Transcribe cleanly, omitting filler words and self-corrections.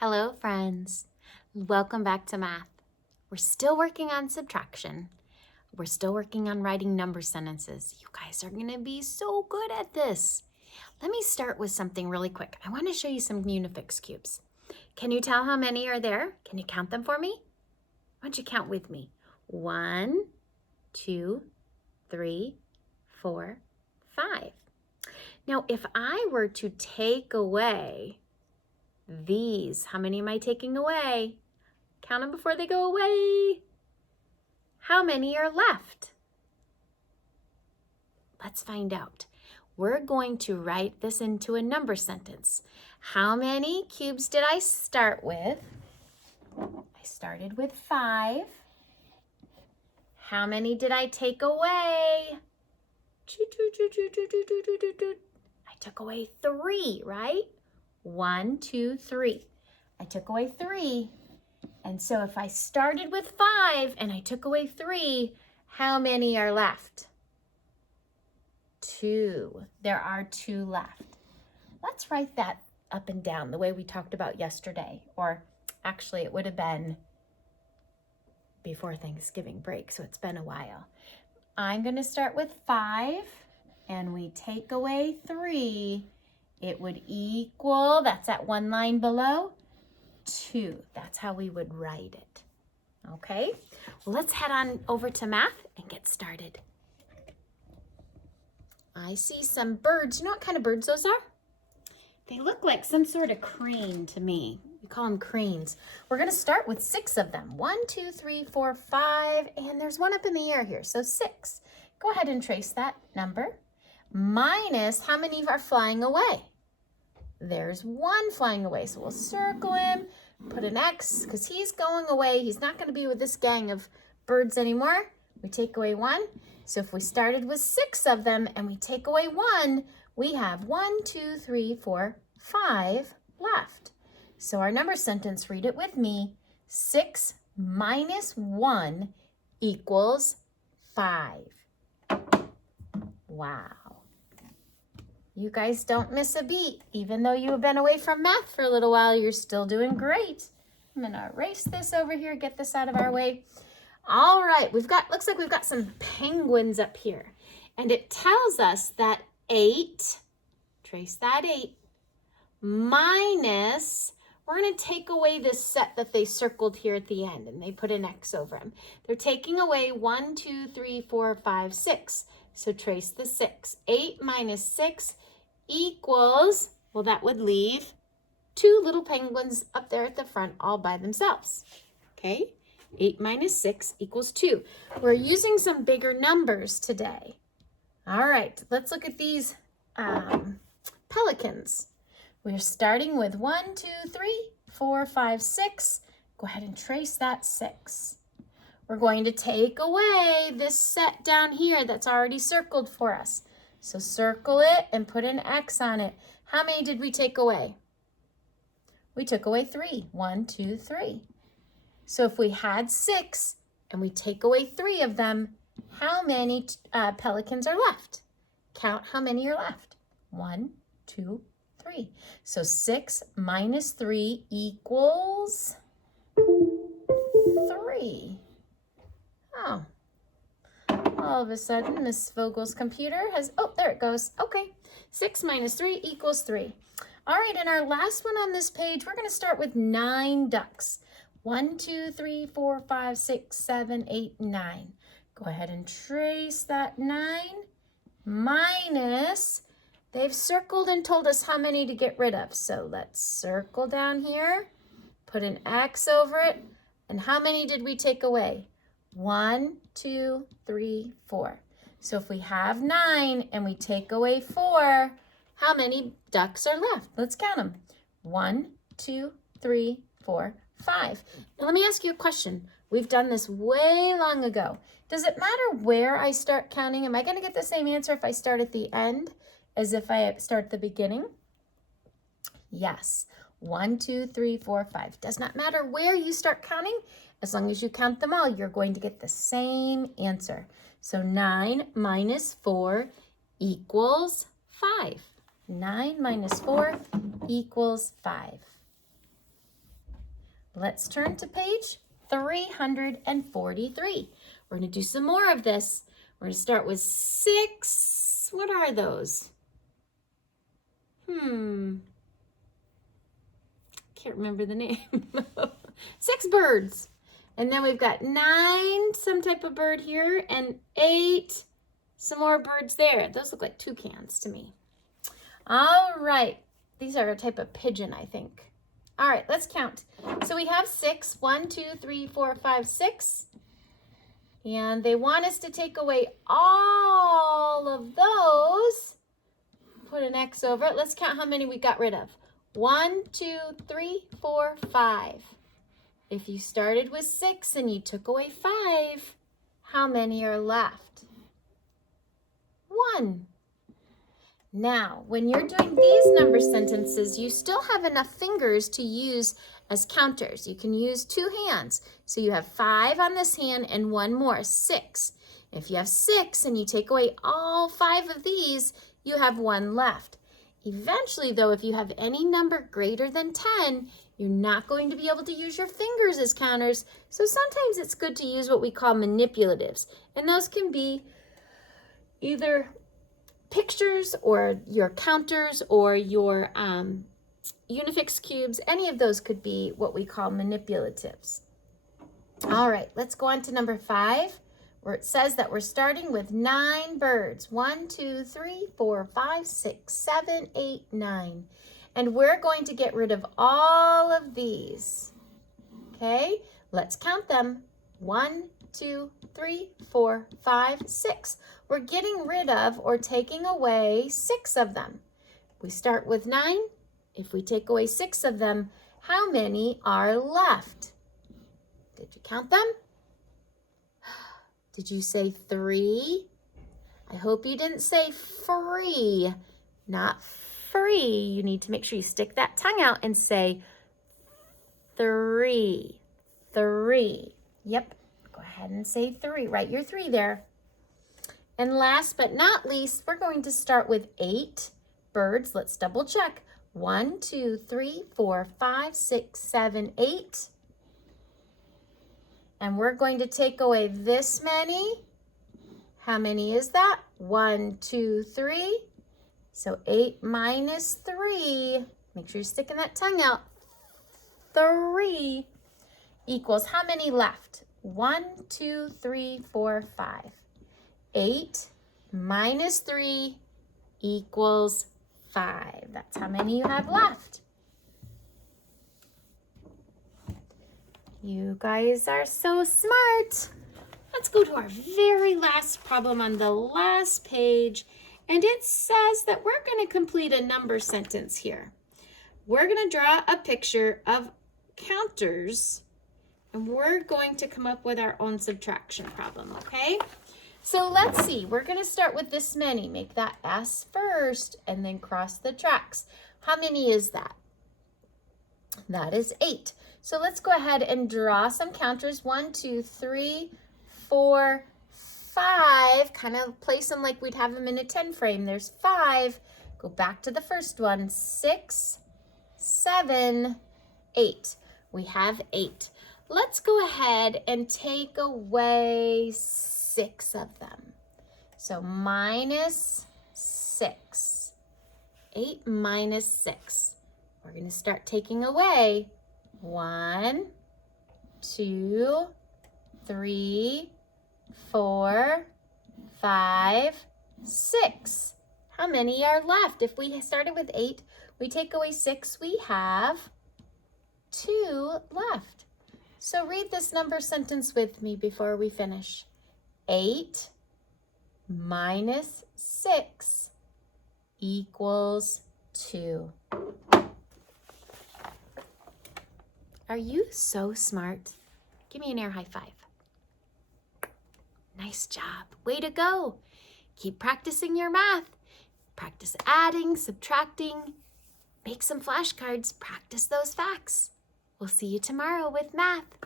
Hello, friends. Welcome back to math. We're still working on subtraction. We're still working on writing number sentences. You guys are going to be so good at this. Let me start with something really quick. I want to show you some Unifix cubes. Can you tell how many are there? Can you count them for me? Why don't you count with me? 1, 2, 3, 4, 5. Now, if I were to take away these, how many am I taking away? Count them before they go away. How many are left? Let's find out. We're going to write this into a number sentence. How many cubes did I start with? I started with 5. How many did I take away? I took away 3, right? 1, 2, 3. I took away 3. And so if I started with 5 and I took away 3, how many are left? 2. There are 2 left. Let's write that up and down the way we talked about yesterday. Or actually, it would have been before Thanksgiving break, so it's been a while. I'm going to start with 5, and we take away 3. It would equal, that's that one line below, 2. That's how we would write it. Okay, well, let's head on over to math and get started. I see some birds. You know what kind of birds those are? They look like some sort of crane to me. We call them cranes. We're going to start with 6 of them. 1, 2, 3, 4, 5, and there's one up in the air here, so 6. Go ahead and trace that number. Minus how many are flying away? There's 1 flying away, so we'll circle him, put an X, because he's going away. He's not going to be with this gang of birds anymore. We take away 1. So if we started with 6 of them and we take away 1, we have 1, 2, 3, 4, 5 left. So our number sentence, read it with me, 6 minus 1 equals 5. Wow. You guys don't miss a beat. Even though you have been away from math for a little while, you're still doing great. I'm gonna erase this over here, get this out of our way. All right, looks like we've got some penguins up here. And it tells us that 8, trace that 8, minus, we're gonna take away this set that they circled here at the end and they put an X over them. They're taking away 1, 2, 3, 4, 5, 6. So trace the 6. 8 minus 6 equals, well, that would leave 2 little penguins up there at the front all by themselves. Okay, 8 minus 6 equals 2. We're using some bigger numbers today. All right, let's look at these pelicans. We're starting with 1, 2, 3, 4, 5, 6. Go ahead and trace that 6. We're going to take away this set down here that's already circled for us. So circle it and put an X on it. How many did we take away? We took away 3. 1, 2, 3. So if we had 6 and we take away 3 of them, how many pelicans are left? Count how many are left. 1, 2, 3. So 6 minus 3 equals 3. Oh, all of a sudden, Miss Vogel's computer has, oh, there it goes. Okay, 6 minus 3 equals 3. All right, and our last one on this page, we're going to start with 9 ducks. 1, 2, 3, 4, 5, 6, 7, 8, 9. Go ahead and trace that 9 minus, they've circled and told us how many to get rid of. So let's circle down here, put an X over it, and how many did we take away? 1, 2, 3, 4. So if we have 9 and we take away 4, how many ducks are left? Let's count them. 1, 2, 3, 4, 5. Now let me ask you a question. We've done this way long ago. Does it matter where I start counting? Am I going to get the same answer if I start at the end as if I start at the beginning? Yes. 1, 2, 3, 4, 5. Does not matter where you start counting. As long as you count them all, you're going to get the same answer. So 9 minus 4 equals 5. 9 minus 4 equals 5. Let's turn to page 343. We're going to do some more of this. We're going to start with 6. What are those? Can't remember the name. 6 birds. And then we've got 9, some type of bird here, and 8, some more birds there. Those look like toucans to me. All right. These are a type of pigeon, I think. All right, let's count. So we have 6. 1, 2, 3, 4, 5, 6. And they want us to take away all of those. Put an X over it. Let's count how many we got rid of. 1, 2, 3, 4, 5. If you started with 6 and you took away 5, how many are left? 1. Now, when you're doing these number sentences, you still have enough fingers to use as counters. You can use 2 hands. So you have 5 on this hand and 1 more, 6. If you have 6 and you take away all 5 of these, you have 1 left. Eventually, though, if you have any number greater than 10, you're not going to be able to use your fingers as counters. So sometimes it's good to use what we call manipulatives. And those can be either pictures or your counters or your Unifix cubes. Any of those could be what we call manipulatives. All right, let's go on to number 5, where it says that we're starting with 9 birds. 1, 2, 3, 4, 5, 6, 7, 8, 9. And we're going to get rid of all of these. Okay, let's count them. 1, 2, 3, 4, 5, 6. We're getting rid of or taking away 6 of them. We start with 9. If we take away 6 of them, how many are left? Did you count them? Did you say 3? I hope you didn't say free, not free. You need to make sure you stick that tongue out and say 3. 3. Yep. Go ahead and say 3. Write your 3 there. And last but not least, we're going to start with 8 birds. Let's double check. 1, 2, 3, 4, 5, 6, 7, 8. And we're going to take away this many. How many is that? 1, 2, 3. So 8 minus 3. Make sure you're sticking that tongue out. 3 equals how many left? 1, 2, 3, 4, 5. 8 minus 3 equals 5. That's how many you have left. You guys are so smart. Let's go to our very last problem on the last page. And it says that we're going to complete a number sentence here. We're going to draw a picture of counters, and we're going to come up with our own subtraction problem, okay? So let's see. We're going to start with this many. Make that S first, and then cross the tracks. How many is that? That is 8. So let's go ahead and draw some counters. 1, 2, 3, 4, 5. Kind of place them like we'd have them in a 10 frame. There's 5. Go back to the first one. 6, 7, 8. We have 8. Let's go ahead and take away 6 of them. So minus 6. 8 minus 6. We're going to start taking away 1, 2, 3, 4, 5, 6. How many are left? If we started with 8, we take away 6, we have 2 left. So read this number sentence with me before we finish. 8 minus 6 equals 2. Are you so smart? Give me an air high five. Nice job. Way to go. Keep practicing your math. Practice adding, subtracting. Make some flashcards. Practice those facts. We'll see you tomorrow with math.